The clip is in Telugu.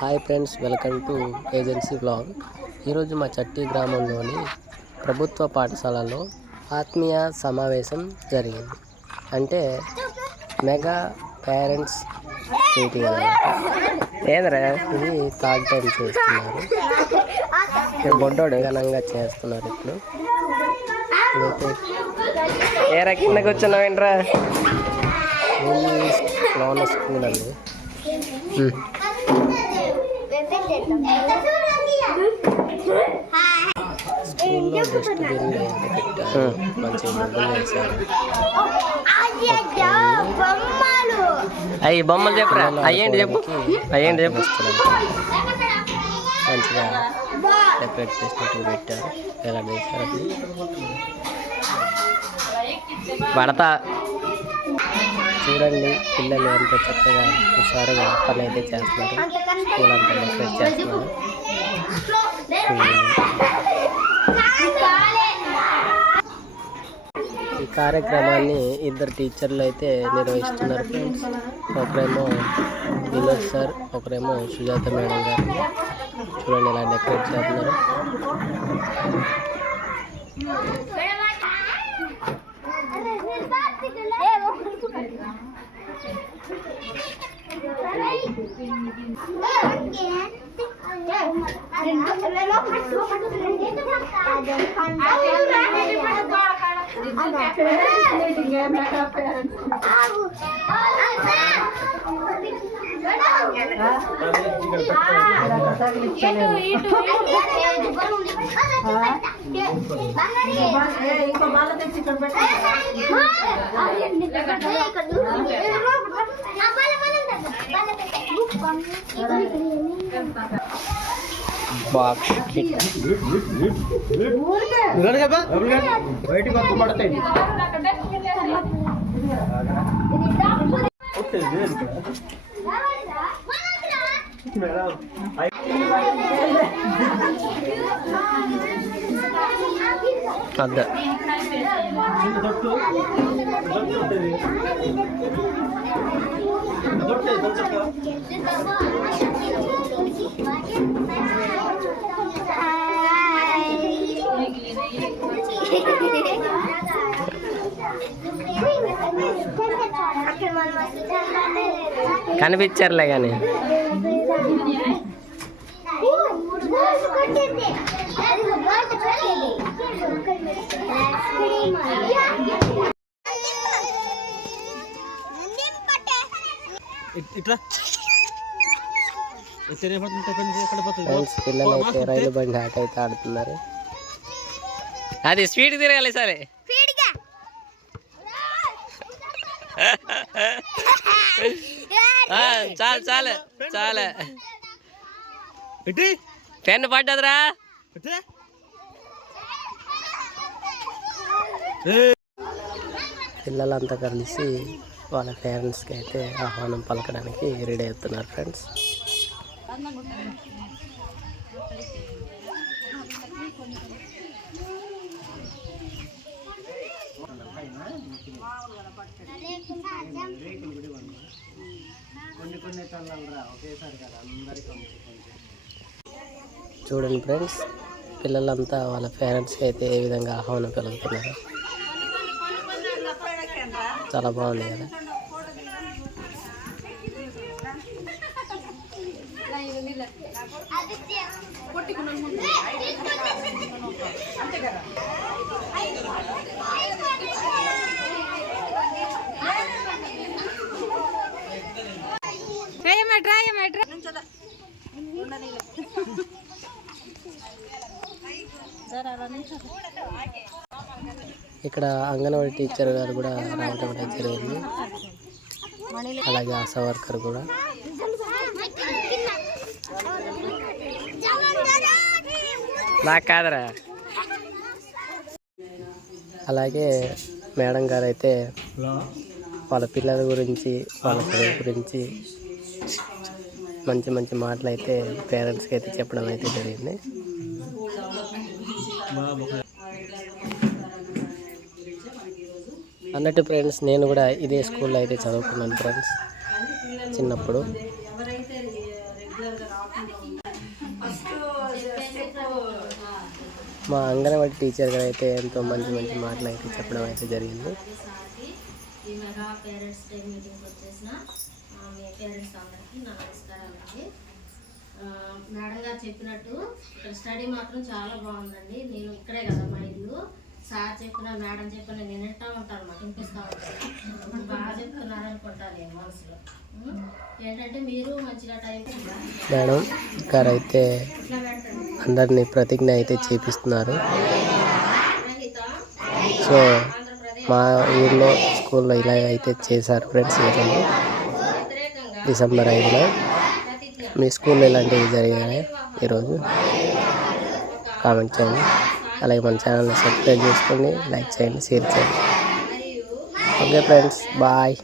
Hi friends, welcome to agency blog. ఈరోజు మా చట్టి గ్రామంలోని ప్రభుత్వ పాఠశాలలో ఆత్మీయ సమావేశం జరిగింది. అంటే మెగా పేరెంట్స్ మీటింగ్ అన్నమాట. ఏంద్రా ఇది థర్డ్ టైం చేస్తున్నారు. బొడ్డోడు ఘనంగా చేస్తున్నారు. ఇప్పుడు ఏ రకంగా వచ్చినావేంట్రా? లోన స్కూల్ అండి. స్కూల్లో డస్ట్బిన్ పెట్టారు, మంచిగా ముగ్గులు వేశారు. అవి బొమ్మలు చెప్పరా? అయ్యేంటి చెప్పు, అయ్యేంటి చెప్పు. మంచిగా డెకరేట్ చేసినట్టు పెట్టారు. ఎలా వేశారు అది పడతా చూడండి. పిల్లలు ఎంతో చక్కగా హుషారుగా పని అయితే చేస్తున్నారు. స్కూల్ అంతా డెకరేట్ చేస్తున్నారు. ఈ కార్యక్రమాన్ని ఇద్దరు టీచర్లు అయితే నిర్వహిస్తున్నారు ఫ్రెండ్స్. ఒకరేమో వినోద్ సార్, ఒకరేమో సుజాత మేడం గారు. చూడండి ఎలా డెకరేట్ చేస్తున్నారు. బాక్స్ బయటికి పడతాయి. అద్ద కనిపించారులే కానీ పిల్లలు అయితే రైలు బండి ఆట అయితే ఆడుతున్నారు. అది స్పీడ్ తిరగాలి సరే. చాలు చాలు చాలు. పెన్ను పడ్డదిరా. పిల్లలంతా కలిసి వాళ్ళ పేరెంట్స్కి అయితే ఆహ్వానం పలకడానికి రెడీ అవుతున్నారు ఫ్రెండ్స్. చూడండి ఫ్రెండ్స్, పిల్లలంతా వాళ్ళ పేరెంట్స్కి అయితే ఏ విధంగా ఆహ్వానం పలుకుతున్నారు. చాలా బాగుంది కదా. ఇక్కడ అంగన్వాడీ టీచర్ గారు కూడా రావడం జరిగింది. అలాగే ఆశా వర్కర్ కూడా. నాకు కాదరా. అలాగే మేడం గారు అయితే వాళ్ళ పిల్లల గురించి, వాళ్ళ చదువు గురించి మంచి మంచి మాటలు అయితే పేరెంట్స్కి అయితే చెప్పడం అయితే జరిగింది. అన్నట్టు ఫ్రెండ్స్, నేను కూడా ఇదే స్కూల్లో అయితే చదువుకున్నాను ఫ్రెండ్స్ చిన్నప్పుడు. మా అంగన్వాడీ టీచర్ గారు అయితే ఎంతో మంచి మంచి మాటలు అయితే చెప్పడం అయితే జరిగింది. ఈ మెగా పేరెంట్స్ డే మీటింగ్కి వచ్చేసిన మీ పేరెంట్స్ అందరికీ నా నమస్కారాలండి. మేడం గారు చెప్పినట్టు ఇక్కడ స్టడీ మాత్రం చాలా బాగుందండి. నేను ఇక్కడే కదా మా ఇల్లు. సార్ చెప్పిన మేడం చెప్పిన నేను వింటా ఉంటాను అన్నమాట, వినిపిస్తూ ఉంటాను. బాగా చెప్తున్నారు అనుకుంటాను నేను మనసులో. ఏంటంటే మీరు మంచిగా టైం మేడం గారు అయితే అందరినీ ప్రతిజ్ఞ అయితే చేపిస్తున్నారు. సో మా ఊర్లో స్కూల్లో ఇలా అయితే చేశారు ఫ్రెండ్స్. ఈరోజు డిసెంబర్ 5న మీ స్కూల్లో ఇలాంటివి జరిగాయి ఈరోజు కామెంట్ చేయండి. అలాగే మన ఛానల్ని సబ్స్క్రైబ్ చేసుకోండి, లైక్ చేయండి, షేర్ చేయండి. Okay friends, bye.